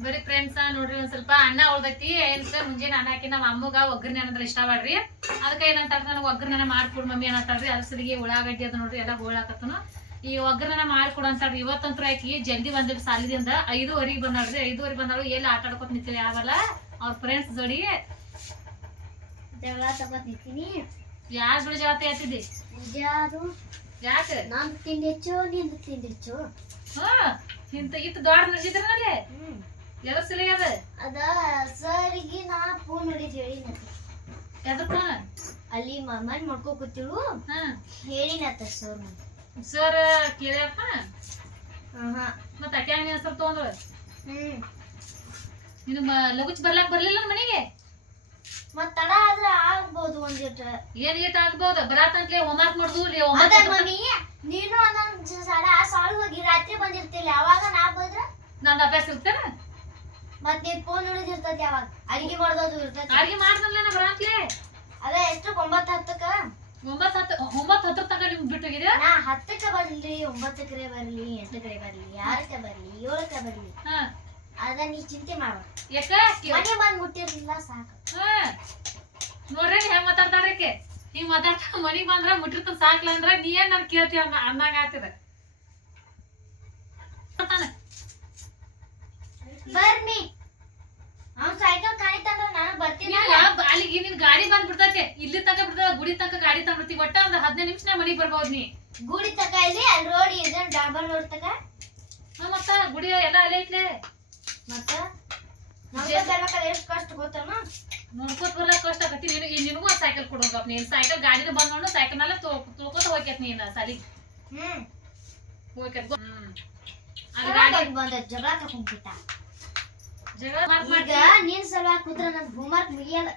ಬರೀ ಫ್ರೆಂಡ್ಸ್ ನೋಡ್ರಿ ಒಂದ್ ಸ್ವಲ್ಪ ಅನ್ನ ಉಳ್ದೈತಿ. ಏನ್ಸ ಮುಂಜಾನೆ ಅನ್ನ ಹಾಕಿ ನಮ್ಮ ಅಮ್ಮಗ ಒಗ್ಗರಣೆ ಅನ್ನೋದ್ರ ಇಷ್ಟ ಮಾಡ್ರಿ. ಅದಕ್ಕೆ ಏನಂತಾರ ನನಗೆ ಒಗ್ಗರಣೆ ಮಾಡ್ಕೊಡ್ ಮಮ್ಮಿ ಅನ್ನತ್ತಾಳ್ರಿ ಅದ್ರ ಸರಿಗೆ ಉಳ್ಳಾಗಡ್ಡಿ ಅದ ನೋಡ್ರಿ ಎಲ್ಲ ಹೋಳಾಕತ್ತನು ಈ ಒಗ್ಗರಣೆ ಮಾಡ್ಕೊಡು ಅಂತಾಳ್ರಿ ಇವತ್ತಂತ್ರ ಆಕಿ ಜಲ್ದಿ ಬಂದಿರಿ ಸಾಲಿದಿಂದ ಐದುವರೆಗೆ ಬಂದಾಳ್ರಿ. ಐದುವರೆಗೆ ಬಂದಾಳು ಎಲ್ಲಿ ಆಟ ಆಡ್ಕೊತ ನಿಂತೀವಿ ಯಾವಲ್ಲ? ಅವ್ರ ಫ್ರೆಂಡ್ಸ್ ಜೋಡಿ. ಜಗಳ ತಗೋತ್ ನಿಂತೀನಿ. ಯಾರ ಜೋಡಿ ಯಾಕೆ? ನಾನು ತಿಂಡಿ ಹೆಚ್ಚು ನಿಂದು ತಿಂಡಿ ಹೆಚ್ಚು ಹಾ ಇಂತ ಇತ್ತು ದೊಡ್ಡ ನಡ್ಸಿದ್ರ ನಲ್ಲಿ ಹ್ಮ್ ಎದ್ರ ಅದ ಅದ ಸರ್ಗೆ ನಾ ಫೋನ್ ಹೊಡಿದ್ ಹೇಳಿನ ಎದಕ್ಕ ಅಲ್ಲಿ ಮಮ್ಮನ್ ಮಾಡ್ಕೋ ಕೂತಿಳು. ಹಾ. ಹೇಳಿನತ್ತ ಸರ್ ಸರ್ ಕೇಳ್ಯಪ್ಪ ಹಾ. ಮತ್ತ ಅಕ್ಯಾಗ ನೀನ್ ಸ್ವಲ್ಪ ತಗೊಂಡ್ರು? ಹ್ಮ್. ನೀನು ಲಗುಚ್ ಬರ್ಲಾಕ್ ಬರ್ಲಿಲ್ಲ ಮನೆಗೆ? ಮತ್ತ ತಡ ಆದ್ರೆ ಆಗ್ಬೋದು ಒಂದಿಟ ಏನ್ ಗೀಟ ಆಗ್ಬೋದು? ಬರಾತಂತ್ಲೆ ಹೋಮ್ವರ್ಕ್ ಮಾಡುದು ಅದ ಮಮ್ಮಿ ನೀನು ಒಂದೊಂದ್ ಸಲ ಸಾಲು ಹೋಗಿ ರಾತ್ರಿ ಬಂದಿರ್ತಿಲ್ಲ ಯಾವಾಗ ನಾ ಬಂದ್ರ? ನಂದು ಅಭ್ಯಾಸ ಇರ್ತೇನ? ಮತ್ ಫೋನ್ ಹಿಡಿದಿರ್ತತಿ ಯಾವಾಗ? ಅಡಿಗೆ ಮಾಡೋದು ಇರ್ತೈತಿ. ಅಡಿಗೆ ಮಾಡ್ದಲ್ಲ ಬರಾತ್ಲೆ? ಅದ ಎಷ್ಟು? ಒಂಬತ್ತು ಹತ್ತಕ್ಕ? ಒಂಬತ್ ಹತ್ತು ಒಂಬತ್ ಹತ್ತರ ತಕ ನಿಮ್ಗೆ ಬಿಟ್ಟು ಹೋಗಿದ್ಯಾ? ನಾ ಹತ್ತಕ್ಕ ಬರ್ಲಿ ಒಂಬತ್ತಕ್ಕೆ ಬರ್ಲಿ ಎಂಟಕ್ಕೆ ಬರ್ಲಿ ಆರಕ್ಕೆ ಬರ್ಲಿ ಏಳಕ್ಕೆ ಬರ್ಲಿ. ಹಾ. ಅದ ನೀ ಚಿಂತೆ ಮಾಡ. ಯಾಕ? ಮನೆ ಬಂದ್ ಮುಟ್ಟಿರ್ಲಿಲ್ಲ ಸಾಕು. ಹಾ. ನೋಡ್ರಿ ಹೆಂಗ್ ಮಾತಾಡ್ತಾರಕ್ಕೆ ಹಿಂಗ್ ಮಾತಾಡ್ತಾ ಮನಿ ಬಂದ್ರ ಮುಟ್ಟಿರ್ತ ಸಾಕ್ಲ ಅಂದ್ರ ನೀ ಏನ್ ನಾನು ಕೇಳ್ತಿ ಅನ್ನ ಅನ್ನಂಗ ಆತಿದ ಬರ್ನಿ. ಅವ್ನ್ ಸೈಕಲ್ ಕಾಣಿತಂದ್ರ ನಾನು ಬರ್ತೀನಿ ಅಲ್ಲಿಗೆ ನಿನ್ ಗಾಡಿ ಬಂದ್ ಬಿಡ್ತೈತೆ ಇಲ್ಲಿ ತಕ ಬಿಡ್ತಾವ ಗುಡಿ ತನಕ ಗಾಡಿ ತಂದ್ಬಿಡ್ತಿ ಒಟ್ಟ ಒಂದ್ ಹದಿನೈದು ನಿಮಿಷ ಮನಿಗ್ ಬರ್ಬೋದು ನೀ. ಗುಡಿ ತಕ ಇಲ್ಲಿ ಅಲ್ಲಿ ರೋಡ್ ಇದೆ ಡಾಬರ್ ರೋಡ್ ತಕ ಹಾ, ಮತ್ತ ಗುಡಿ ಎಲ್ಲ ಅಲ್ಲೇ ಐತ್ಲೆ. ಮತ್ತ? ನಮ್ಗೆ ಬರ್ಬೇಕಾದ್ರೆ ಎಷ್ಟು ಕಷ್ಟ ಗೊತ್ತಮ್ಮ ನೋಡ್ಕೋತ ಬರ್ಲಾಕ ಕಷ್ಟ ನೀನು ಈ ನಿನಗೂ ಒಂದ್ ಸೈಕಲ್ ಕೊಡೋಗಪ್ಪ ನೀನ್ ಸೈಕಲ್ ಗಾಡಿನ ಬಂದ್ ನೋಡು ಸೈಕಲ್ ಮೇಲೆ ತೊಳ್ಕೊತ ಹೋಗ್ಯತ್ ನೀನ್ ಸಾಲಿ ಹ್ಮ್. ಹೋಗ್ಯತ್ ಹ್ಮ್. ಅಲ್ಲಿ ಗಾಡಿ ಬಂದ ಜಗಳ ಮಾತ್ ಈಗ ನೀನ್ ಸಲುವಾಗಿ ಕುತ್ರ ನನ್ ಹೋಮ್ವರ್ಕ್ ಮುಗಿಯಲ್ಲ.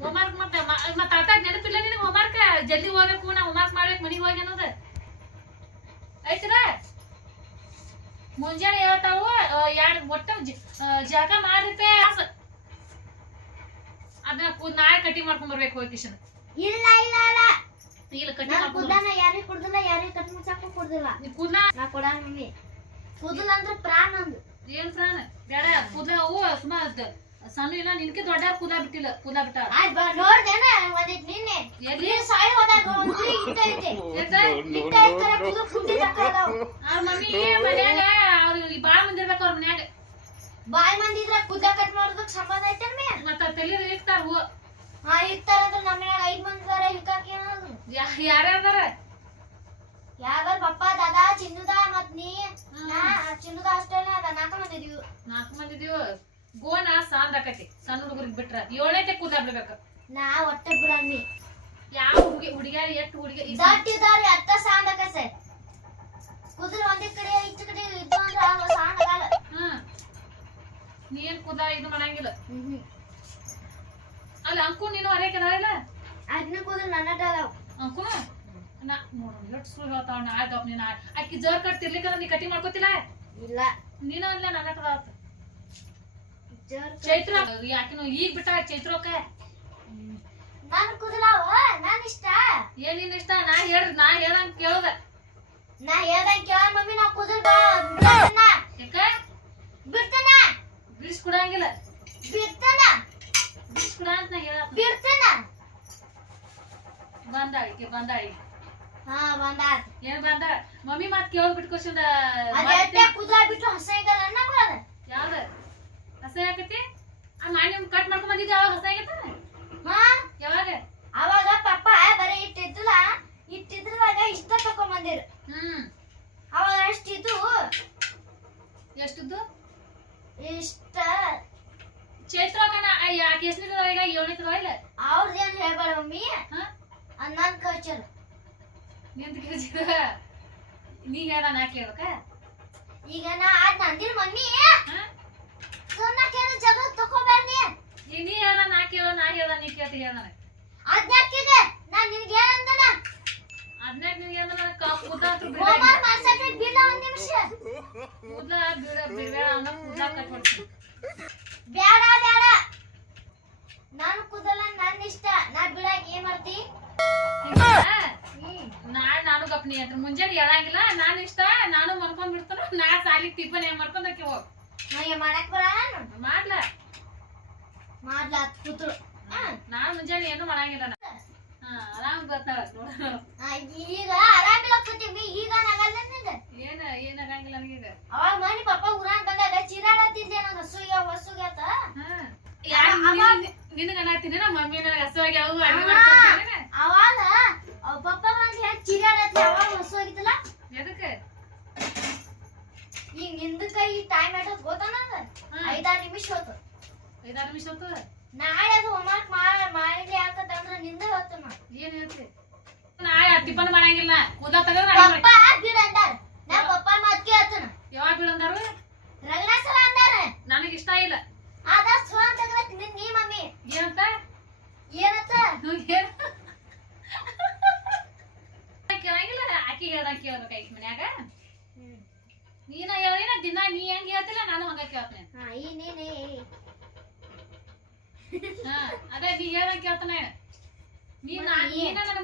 ಹೋಮ್ವರ್ಕ್ ಮತ್ತೆ ಮತ್ತ ಆತ ನೆನಪಿಲ್ಲ ನಿನಗೆ ಹೋಮ್ವರ್ಕ್ ಜಲ್ದಿ ಹೋಗ್ಬೇಕು ನಾ ಹೋಮ್ವರ್ಕ್ ಮಾಡ್ಬೇಕು ಮನಿ ಹೋಗಿ ಅನ್ನೋದು. ಐತಿರ ಮುಂಜಾನೆ ಹೇಳ್ತಾವು ಎರಡು ಒಟ್ಟ ಜಾಗ ಮಾಡಿರ್ತೆ ಅದನ್ನ ಕು- ನಾಳೆ ಕಟಿಂಗ್ ಮಾಡ್ಕೊಂಡ್ ಬರ್ಬೇಕು ಹೋಗಿ ಕಿಶನ್ ಇಲ್ಲ ಇಲ್ಲ ಇಲ್ಲ. ಇಲ್ಲ ಕಟಿಂಗ್ ಕೂದಲನ ಯಾರಿಗೂ ಕುಡ್ದಿಲ್ಲ ಯಾರಿಗೂ ಕಟ್ ಮುಚ್ಚಾಕು ಕುಡ್ದಿಲ್ಲ. ನೀ ಕೂದ್ಲ ನಾ ಕೊಡ ಮಮ್ಮಿ. ಕೂದಲ ಅಂದ್ರೆ ಪ್ರಾಣ ಅಂದು ಏನ್ ಪ್ರಾಣ ಬೇಡ ಕೂದ್ಲ ಅವು ಸುಮ್ಮ ಅದ್ ಸಣ್ಣ ಇಲ್ಲ ನಿನ್ಕೆ ದೊಡ್ಡ ಕೂದ ಬಿಟ್ಟಿಲ್ಲ ಕೂದ ಬಿಟ್ಟ ಆಯ್ತ್ ಬಾ ನೋಡ್ದೇನ ಒಂದಿಟ್ ನಿನ್ನೆ. ಎಲ್ಲಿ? ಸಾಯಿ ಹೋದಾಗ ಒಂದ್ ಹುಲಿ ಇಟ್ಟ ಐತೆ ಯಾಕ? ಇಟ್ಟ ಐತರ ಕೂದಲು ಕುಂಟಿ ಅವ್ರ ಮಮ್ಮಿ ಮನ್ಯಾಗ ಅವ್ರ ಇಲ್ಲಿ ಬಾಳ ಮಂದಿ ಇರ್ಬೇಕು ಅವ್ರ ಮನ್ಯಾಗ. ಬಾಯ್ ಮಂದಿದ್ರ ಕೂದ ಕಟ್ ಮಾಡೋದಕ್ ಸಂಬಂಧ ಐತೆ ಮೇ? ಮತ್ತ ತಲೆ ಇರ್ತಾರ ಹೂ ಹಾ ಇರ್ತಾರ ಅಂದ್ರೆ ನಮ್ಮ ಮನ್ಯಾಗ ಐದ್ ಮಂದಿ ಇದಾರ ಇಲ್ಕಾಕ ಏನಾದ್ರು ಯಾರ್ಯಾರ ಯಾವಾಗ ಪಪ್ಪ ದಾದಾ ಚಿನ್ನದ ಮತ್ ನೀ? ಚಿನ್ನದ ಚಿನ್ನುದ ಅಷ್ಟೇ ಅದ. ನಾಲ್ಕು ಮಂದಿ ಇದೀವಿ. ನಾಲ್ಕು ಮಂದಿ ಇದೀವ. ಗೋನ ಸಾಂದ್ ಆಕತಿ ಸಣ್ಣ ಹುಡುಗರಿಗೆ ಬಿಟ್ರ. ಏಳನೇತೆ ಕೂದ ಬಿಡ್ಬೇಕು ನಾ ಒಟ್ಟ ಬಿಡಮ್ಮಿ ಯಾವ ಹುಡುಗಿ ಹುಡುಗಿಯಾರ ಎಷ್ಟು ಹುಡುಗಿ ದಟ್ ಅತ್ತ ಸಾಂದ್ ಸರ್ ಕುದುರೆ ಒಂದೇ ಕಡೆ ಇಚ್ಚ ಕಡೆ ಇದ್ದು ಅಂದ್ರ ಅವ ಸಾಂದಗಲ್ಲ ಹ್ಮ್. ನೀನ್ ಕುದ ಇದು ಮಾಡಂಗಿಲ್ಲ. ಅಲ್ಲ ಅಂಕು ನೀನು ಅರೇಕದ ಇಲ್ಲ? ಅದನ್ನ ಕೂದಲು ನನ್ನ ಅದಾವ. ಅಂಕು ನಾ ನೋಡು ಸುಳ್ಳು ಹೇಳ್ತಾವ ನಾ ಆಯ್ತಪ್ಪ ನೀನು ಆಕಿ ಜರ್ ಕಟ್ ತಿರ್ಲಿಕ್ಕಂದ್ರ ನೀ ಕಟಿಂಗ್ ಮಾಡ್ಕೋತಿಲ್ಲ? ಇಲ್ಲ. ನೀನು ಅಲ್ಲ ನನ್ನ ಹತ್ರ ಆತು. ಚೈತ್ರ ಯಾಕಿನ ಈಗ ಬಿಟ್ಟ ಚೈತ್ರಕ್ಕ ನಾನು ಕೂದಲಾವ ನನ್ ಇಷ್ಟ. ಏನಿನ್ ಇಷ್ಟ? ನಾ ಹೇಳ್ರಿ ನಾ ಹೇಳಂಗ್ ಕೇಳ್ದ. ನಾ ಹೇಳ್ದಂಗ್ ಕೇಳ ಮಮ್ಮಿ ನಾ ಕೂದಲ್ ಯಾಕ? ಬಿಡ್ತಾನ. ಬಿಡ್ಸ್ ಕೊಡಂಗಿಲ್ಲ ಬಿಡ್ತಾನ. ಬಿಡಿಸ್ ಕೊಡ ಅಂತ ನಾ ಹೇಳ ಬಿಡ್ತಾನ. ಬಂದಾಳಿ ಈಕಿ ಬಂದಾಳಿ ಹಾ ಬಂದಾತ ಏನ್ ಬಂದ ಮಮ್ಮಿ ಮಾತ್ ಕೇಳೋದ್ ಬಿಟ್ಕೊಸಿಂದ ಅದ ಎಟ್ಟೆ ಕೂದಲ ಬಿಟ್ಟು ಹೊಸ ಈಗಲ್ಲ ನಮ್ಮದ ಯಾವ್ದ? ಹಸ ಆ ಮಾಡಿ ಕಟ್ ಮಾಡ್ಕೊಂಡ್ ಬಂದಿದ್ದೆ ಯಾವಾಗ ಹಸ ಆಗೈತ ಹಾ? ಯಾವಾಗ? ಅವಾಗ ಪಪ್ಪ ಬರೀ ಇಟ್ಟಿದ್ದಿಲ್ಲ. ಇಟ್ಟಿದ್ರದಾಗ ಇಷ್ಟ ತಕೊಂಡ್ ಬಂದಿರು ಹ್ಮ್. ಅವಾಗ ಅಷ್ಟಿದ್ದು. ಎಷ್ಟದ್ದು? ಇಷ್ಟ. ಚೈತ್ರ ಕಣ ಯಾಕೆ ಎಷ್ಟನೇ ಈಗ ಏಳನೇ ಇಲ್ಲ? ಅವ್ರದ್ದೇನ್ ಹೇಳ್ಬೇಡ ಮಮ್ಮಿ. ಹಾ? ನಿಂತ ಕೇಳಿಸಿದ ನೀ ಹೇಳ ನಾ ಕೇಳ್ಬೇಕ ಈಗ ನಾ ಅದ್ ಮನ್ನಿ ಮಮ್ಮಿ. ಹಾ? ಸುಮ್ನ ಕೇಳ ಜಗಳ ತಕೋಬೇಡಿ ಈಗ ನೀ ಹೇಳ ನಾ ಕೇಳ ನಾ ಹೇಳ ನೀ ಕೇಳ್ತಿ ಹೇಳ ನನಗೆ ಅದ್ಯಾಕಿದೆ ನಾ ನಿನ್ಗೆ ಏನಂದನ ಅದ್ನಾಕ್ ನಿನ್ಗೆ ಅಂದ್ರೆ ನನಗೆ ಕೂತ್ರು. ನಾನ್ ಮುಂಜಾನೆ ಏನು ಮಾಡಂಗಿಲ್ಲ ಆರಾಮ್ ಬರ್ತಾಳ ಈಗ ಆರಾಮಿಲ್ಲ ಕೂತೀವಿ ಈಗ ನಗಲ್ಲ ಏನ ಏನ್ ಆಗಂಗಿಲ್ಲ ನನಗೀಗ. ಅವಾಗ ಮನಿ ಊರಾನ್ ಬಂದಾಗ ಚಿರಾಡತ್ತಿದ್ದೆ ನಂಗೆ ಹಸುಗೆ ಹಾ. ನಿನಗ ಅನ್ನತ್ತೀನಿ ನಮ್ಮ ಮಮ್ಮಿ ನನಗ ಹಸುವಾಗಿ ಅವು ಅಡುಗೆ ಮಾಡ್ಕೊಡ್ತೀನಿ ಅವಾಗ ಅವ್ ಪಪ್ಪ ಬಂದ್ ಹೇಳಿ ಚಿರಾಡತ್ತಿ ಅವಾಗ ಹಸು ಆಗಿತ್ತಲ್ಲ ಎದಕ್ಕೆ ಈಗ ನಿಂದ ಕೈ ಟೈಮ್ ಆಟೋದ್ ಗೊತ್ತಾ ನಂಗ ಹಾ. ಐದಾರು ನಿಮಿಷ ಹೋತು ಐದಾರು ನಿಮಿಷ ಹೊತ್ತು ನಾಳೆ ಅದು ಹೋಮ್ವರ್ಕ್ ಮಾಡಿ ಹಾಕತ್ತಂದ್ರ ನಿಂದ ಹೊತ್ತು ನಾ ಏನ್ ಹೇಳ್ತಿ ನಾಳೆ ಟಿಫನ್ ಮಾಡಂಗಿಲ್ಲ ಕೂದಲ ತೆಗೆದ್ರೆ ಅಡಿಗೆ ಪಪ್ಪ ಬಿಡ ಅಂದಾರ ನಾ ಪಪ್ಪ ಮಾತ್ ಕೇಳ್ತನ ಯಾವಾಗ ಬೀಳಂದಾರು ರಗಡ ಸಲ ಅಂದಾರ ನನಗೆ ಇಷ್ಟ ಇಲ್ಲ ಅದ ಸ್ವ ತೆಗ್ದ ನಿನ್ ನೀ ಮಮ್ಮಿ ಏನಂತ ಏನತ್ತ ಏನ್ ಕೇಳಂಗಿಲ್ಲ ಆಕಿ ಹೇಳ್ದಂಗ ಕೇಳ್ಬೇಕಾಗಿ ಮನ್ಯಾಗ ನೀನ ಹೇಳಿನ ದಿನ ನೀ ಹೆಂಗ್ ಹೇಳ್ತಿಲ್ಲ ನಾನು ಹಂಗ ಕೇಳ್ತೇನೆ ಹಾ ಈ ನೀನೇ ಹಾ ಅದೇ ನೀ ಹೇಳ್ದಂಗ ಕೇಳ್ತಾನೆ. ನೀ ನಾ ನೀನ ನನ್ನ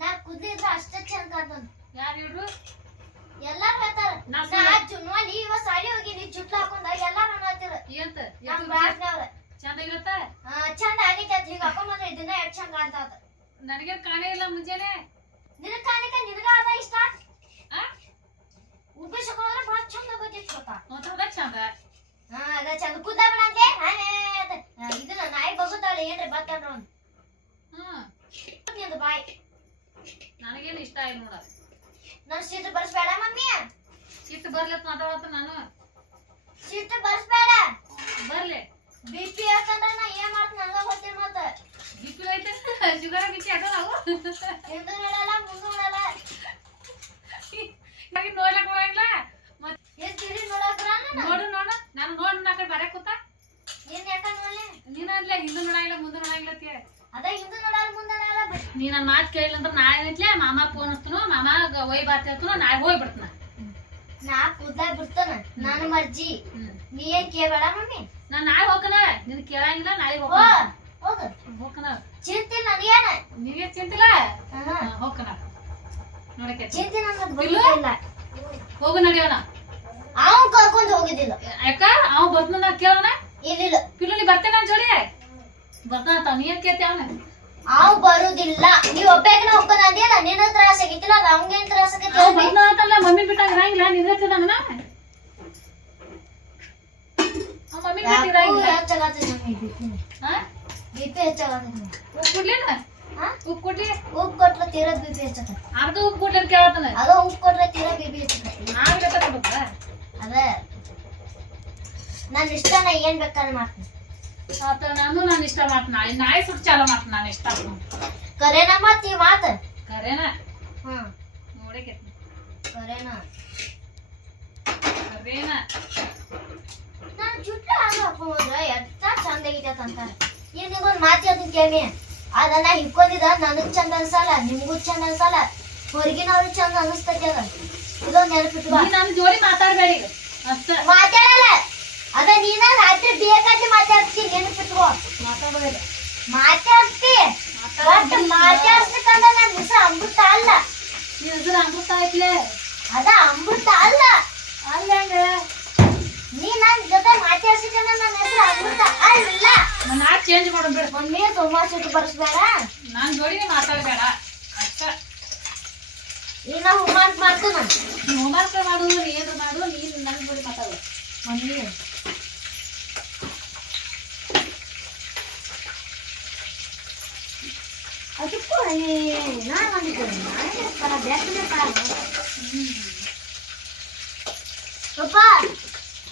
ನಾ ಅಷ್ಟೇ ಚಂದ ಕಾಣ್ತದ. ಯಾರು ಹೇಳ್ರು ಎಲ್ಲಾರು ಹೇಳ್ತಾರ. ನಾ ಇವ ಸಾಲಿ ಹೋಗಿ ನೀ ಜುಟ್ಟ ಹಾಕೊಂಡ ಎಲ್ಲಾರು ಅನ್ನತ್ತಿರ ಏಂತ ನಮ್ ಕ್ಲಾಸ್ನವ್ರ ಚಂದ ಇರುತ್ತ? ಚಂದ ಆಗೈತೆ ಅಂತ ಈಗ ಹಾಕೊಂಬಂದ್ರೆ ಇದನ್ನ ಎಷ್ಟ್ ಚಂದ ಕಾಣ್ತಾವ ನನಗೆ ಕಾಣೇ ಇಲ್ಲ ಮುಂಜಾನೆ. ನಿನ ಕಾಣಿಕ ನಿನಗ ಅದ ಇಷ್ಟ? ಉಬ್ಬಿಸ್ಕೊಂಡ್ರೆ ಭಾಳ ಚಂದ ಗೊತ್ತಿತ್ತು ಗೊತ್ತಾ? ಚಂದ. ಹಾ ಅದ ಚಂದ ಕುದ್ದ ಬಿಡಂತೆ? ಇದನ್ನ ನಾಯಿ ಬಗುತ್ತಾಳೆ ಏನ್ರಿ ಒಂದು ಹ್ಮ್. ನಿಂದು ಬಾಯ್. ನನಗೇನು ಇಷ್ಟ ಆಯ್ತು ನೋಡ. ನನ್ ಸೀಟ್ ಬರ್ಸ್ಬೇಡ ಮಮ್ಮಿ. ಬರ್ಲತ್ ಮಾತಾಡತ್ತ ನಾನು. ಶೀಟ್ ಬರ್ಸ್ಬೇಡ. ಬರ್ಲಿ. ಬಿಪಿ ಯಾಕಂದ್ರೆ ನಾ ಏನ್ ಮಾಡ್ತೀನಿ ನಂಗ ಗೊತ್ತಿಲ್ಲ ಮತ್ತ. ಬಿಪಿ ಐತೆ. ಶುಗರ್ ಬಿಚ್ಚಿ ಅದ ನಾವು ಹಿಂದೂ ನೋಡಲ್ಲ ಮುಂದೂ ನೋಡ್ಲಕ್ ಬರಂಗಿಲ್ಲ. ನೋಡಕ್ ನೋಡು ನಾನು ನೋಡ್ ನಾ ಕಡೆ ಬರಕ್ ಕೂತ. ನೀನ್ ಯಾಕ ನೀನು ನೀನ್ ಅನ್ಲೆ ಹಿಂದೆ ನೋಡಂಗಿಲ್ಲ ಮುಂದೆ ನೋಡಂಗಿಲ್ಲ ಅಂತ ಹೇಳಿ. ಅದ ಹಿಂದೂ ನೋಡಲ್ಲ ಮುಂದೆ ನೋಡಲ್ಲ ನೀ ನನ್ನ ಮಾತು ಕೇಳಿಲ್ಲ ಅಂದ್ರೆ ನಾಳೆ ಏನೈತ್ಲೆ ಮಾಮ ಫೋನ್ ಹಚ್ತನು ಮಾಮ ಒಯ್ ಬಾತ್ ಹೇಳ್ತನು ನಾಳೆ ಹೋಗಿ ಬಿಡ್ತನ. ನಾ ಕುದ್ದ ಬಿಡ್ತಾನ ನನ್ನ ಮರ್ಜಿ. ನೀ ಏನ್ ಕೇಳಬೇಡ ಮಮ್ಮಿ? ನಾನ್ ನಾಳೆ ಹೋಗ್ಕನ ನಿನ್ ಕೇಳಂಗಿಲ್ಲ ನಾಳೆ ಹೋಗನ ಹೋಗು. ಹೋಗ್ಕನ ಚಿಂತಿ ನನಗೇನ ನೀವೇ ಚಿಂತಿಲ್ಲ. ಹೋಗ್ಕನ ನೋಡಕ್ಕೆ. ಚಿಂತೆ? ಇಲ್ಲ. ಹೋಗು ನಡಿಯೋಣ. ಅವನ್ ಕರ್ಕೊಂಡ್ ಹೋಗಿದ್ದಿಲ್ಲ. ಯಾಕ? ಅವ ಬರ್ತನ ಕೇಳೋಣ? ಇಲ್ಲಿಲ್ಲ. ಪಿಲ್ಲು ನೀ ಬರ್ತೇನೆ ನನ್ ಜೋಡಿ ಬರ್ತಾನ ನೀ ಏನ್ ಕೇಳ್ತಿ ಅವನ? ಅವ್ ಬರುದಿಲ್ಲ. ನೀವ್ ಒಬ್ಬಾಕಿನ ಹೋಗ್ತಾನ ಅಂದಿಯಲ್ಲ ನಿನ್ನ ತ್ರಾಸ ಆಗಿತ್ತಿಲ್ಲ ಅದ ಅವಂಗೇನ್ ತ್ರಾಸ ಆಗೈತಿ ಅವ ಬಂದ ಅಂತಲ್ಲ ಮಮ್ಮಿ ಬಿಟ್ಟಾಗ ಇರಂಗಿಲ್ಲ ನಿನ್ ಹೇಳ್ತಿದ್ದಾನ ಅವ ಮಮ್ಮಿ ಬಿಟ್ಟು ಇರಂಗಿಲ್ಲ. ಹೆಚ್ಚಾಗತ್ತದ ನಮ್ಗೆ? ಬಿಪಿ ಹಾ ಬಿಪಿ ಹೆಚ್ಚಾಗತ್ತದ ಉಪ್ಪು ಕೊಡ್ಲೇನ ಹಾ ಉಪ್ಪು ಕೊಡ್ಲಿ? ಉಪ್ಪು ಕೊಟ್ರ ತೀರಾ ಬಿಪಿ ಹೆಚ್ಚಾಗತ್ತ ಅರ್ಧ ಉಪ್ಪು ಕೊಡ್ಲಿ ಅಂತ ಕೇಳತ್ತಾನ ಅದ ಉಪ್ಪು ಕೊಟ್ರ ತೀರಾ ಬಿಪಿ ಹೆಚ್ಚಾಗತ್ತ ಆಗ್ಲತ್ತ ಕೊಡುತ್ತ ಅದ. ನನ್ನ ಇಷ್ಟ ನಾ ಏನ್ ಬೇಕಾದ್ರೆ ಮಾಡ್ತೀನಿ. ಆತ ನಾನು ನಾನು ಇಷ್ಟ ಮಾಡ್ತೀನಿ. ನಾಳೆ ನಾಳೆ ಸುಟ್ಟು ಚಾಲು ಮಾಡ್ತೀನಿ ನಾನು ಇಷ್ಟ. ಕರೆನ ಮತ್ ಮಾತ? ಕರೇನ? ಹ್ಮ್. ನೋಡಕ್ಕೆ ಕರೆನ? ಕರೇನ? ನಾನು ಜುಟ್ಟ ಹಾಗೆ ಹಾಕೊಂಡ್ರೆ ಎಷ್ಟ ಚಂದ ಆಗೈತೆ ಅಂತಾರೆ. ಈಗ ನಿಗೊಂದ್ ಮಾತು ಹೇಳ್ತೀನಿ ಕೇಳಿ. ಅದನ್ನ ಹಿಕ್ಕೊಂಡಿದ ನನಗ್ ಚಂದ ಅನ್ಸಲ್ಲ ನಿಮ್ಗೂ ಚಂದ ಅನ್ಸಲ್ಲ. ಹೊರಗಿನವ್ರಿಗೆ ಚಂದ ಅನಿಸ್ತೈತೆ ಇದೊಂದು ನೆನಪಿಟ್ಟು ನೀ ನನ್ನ ಜೋಡಿ ಮಾತಾಡಬೇಡಿ. ಅಷ್ಟ. ಮಾತಾಡಲ್ಲ. ಅದ ನೀನ ರಾತ್ರಿ ಬೇಕಾದ್ರೆ ಮಾತಾಡ್ತೀನಿ ನೆನಪಿಟ್ಕೋ. ಮಾತಾಡೋದಿಲ್ಲ ಮಾತಾಡ್ತಿ. ಬಟ್ ಮಾತಾಡ್ಸ್ಬೇಕಂದ್ರ ನಾನು ಹೆಸರು ಅಮೃತ ಅಲ್ಲ. ನೀನ್ ಹೆಸರು ಅಮೃತ ಆಯ್ತ್ಲೆ ಅದ ಅಮೃತ ಅಲ್ಲ. ಅಲ್ಲಂಗ ನೀ ನನ್ ಜೊತೆ ಮಾತಾಡ್ಸಿದ್ರೆ ನನ್ನ ಹೆಸರು ಅಮೃತ ಅಲ್ಲ. ಆ ಚೇಂಜ್ ಮಾಡೋದು ಬಿಡು. ಒಮ್ಮೆ ತುಂಬಾ ಸಿಟ್ಟು ಬರ್ಸ್ಬೇಡ. ನಾನು ಜೋಡಿ ಮಾತಾಡಬೇಡ. ಈಗ ನಾ ಹೋಮ್ವರ್ಕ್ ಮಾಡ್ತಾನ ನೀ ಹೋಮ್ವರ್ಕ್ ಮಾಡು ಏನ್ರ ಮಾಡು ನೀನು ನನ್ನ ಜೋಡಿ ಮಾತಾಡು. ಮಮ್ಮಿ. ಅದಕ್ಕೂ ನಾನೇ ಪರ ಬೇಕನೆ ಪರ ಪಪ್ಪ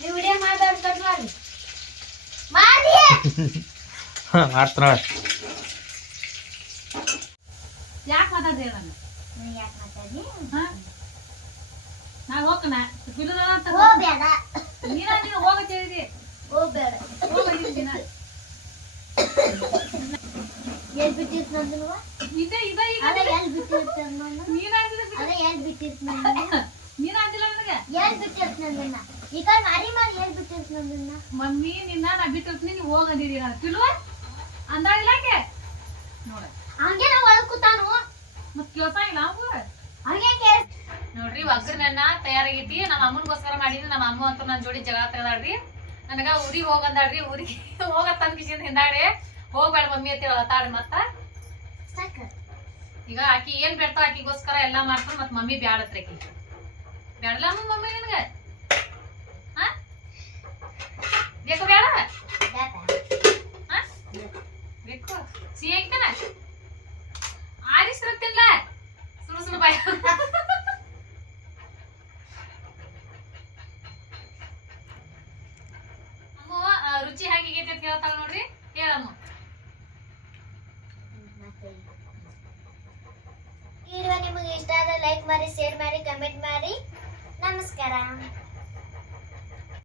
ನೀವು ವಿಡಿಯೋ ಮಾತಾಡ್ತಾರೆ ಮಾಡಿ. ಯಾಕೆ ಮಾತಾಡ್ದೆ ನಾನು ಯಾಕೆ ಮಾತಾಡಿ ಹಾ ನಾ ಹೋಗ್ಕನ ಬಿಡುದ ಅಂತ ಹೋಗ್ಬೇಡ. ನೀನ ನೀನು ಹೋಗಕ್ಕೆ ಹೇಳಿದಿ ಹೋಗ್ಬೇಡ. ಹೋಗಿದ್ದೀನಿ ದಿನ. ಎಲ್ ಬಿಟ್ಟಿರ್ತ ನಂದು ಇದೇ ಇದ ಈಗ ಅದ ಎಲ್ ಬಿಟ್ಟಿರ್ತ ನನ್ನ ನೀನ್ ಅಂದಿಲ್ಲ ಬಿಡು. ಅದ ಎಲ್ ಬಿಟ್ಟಿರ್ತ ನನ್ನ ನೀನ್ ಅಂದಿಲ್ಲ ನನಗೆ. ಎಲ್ ಬಿಟ್ಟಿರ್ತ ನಂದನ್ನ ಈ ಕಡೆ ಮಾರಿ ಮಾರಿ ಎಲ್ ಬಿಟ್ಟಿರ್ತ ನಂದನ್ನ ಮಮ್ಮಿ ನಿನ್ನ ನಾ ಬಿಟ್ಟಿರ್ತೀನಿ ನೀವು ಹೋಗಂದಿರಿ ನಾನು ತಿಳುವ ಅಂದಾಗಿಲ್ಲಾಕೆ ನೋಡ. ಹಂಗೆ ನಾವು ಒಳಗ್ ಕೂತಾನು. ಮತ್ ಕೇಳ್ತಾ ಇಲ್ಲ ಅವು ಹಂಗೆ ಕೇಳ್ ನೋಡ್ರಿ ಒಗ್ಗರಣೆನ್ನ ತಯಾರಾಗೈತಿ. ನಮ್ಮ ಅಮ್ಮನಿಗೋಸ್ಕರ ಮಾಡಿದ್ರಿ ನಮ್ಮ ಅಮ್ಮ ಅಂತ ನನ್ನ ಜೋಡಿ ಜಗಳ ತೆಗದಾಳ್ರಿ ನನಗ ಊರಿಗೆ ಹೋಗಂದಾಡ್ರಿ ಊರಿಗೆ ಹೋಗತ್ತ ಅನ್ಕಿಸಿಂದ ಹಿಂದಾಡಿ ಹೋಗ್ಬೇಡ ಮಮ್ಮಿ ಅಂತ ಹೇಳಿ ಮತ್ತ. ಈಗ ಆಕಿ ಏನ್ ಬೇಡ್ತಾ ಆಕಿಗೋಸ್ಕರ ಎಲ್ಲಾ ಮಾಡ್ತಾರ ಮತ್ ಮಮ್ಮಿ ಬ್ಯಾಡತ್ರಿ ಆಕಿ. ಬ್ಯಾಡಲ್ಲ ಅಮ್ಮ ಮಮ್ಮಿ ನಿನಗ? ಹಾ? ಬೇಕು ಬೇಡ ಬೇಕು. ಸಿಹಿ ಆರಿಸಿರತ್ತಿಲ್ಲ 不是那玩意儿。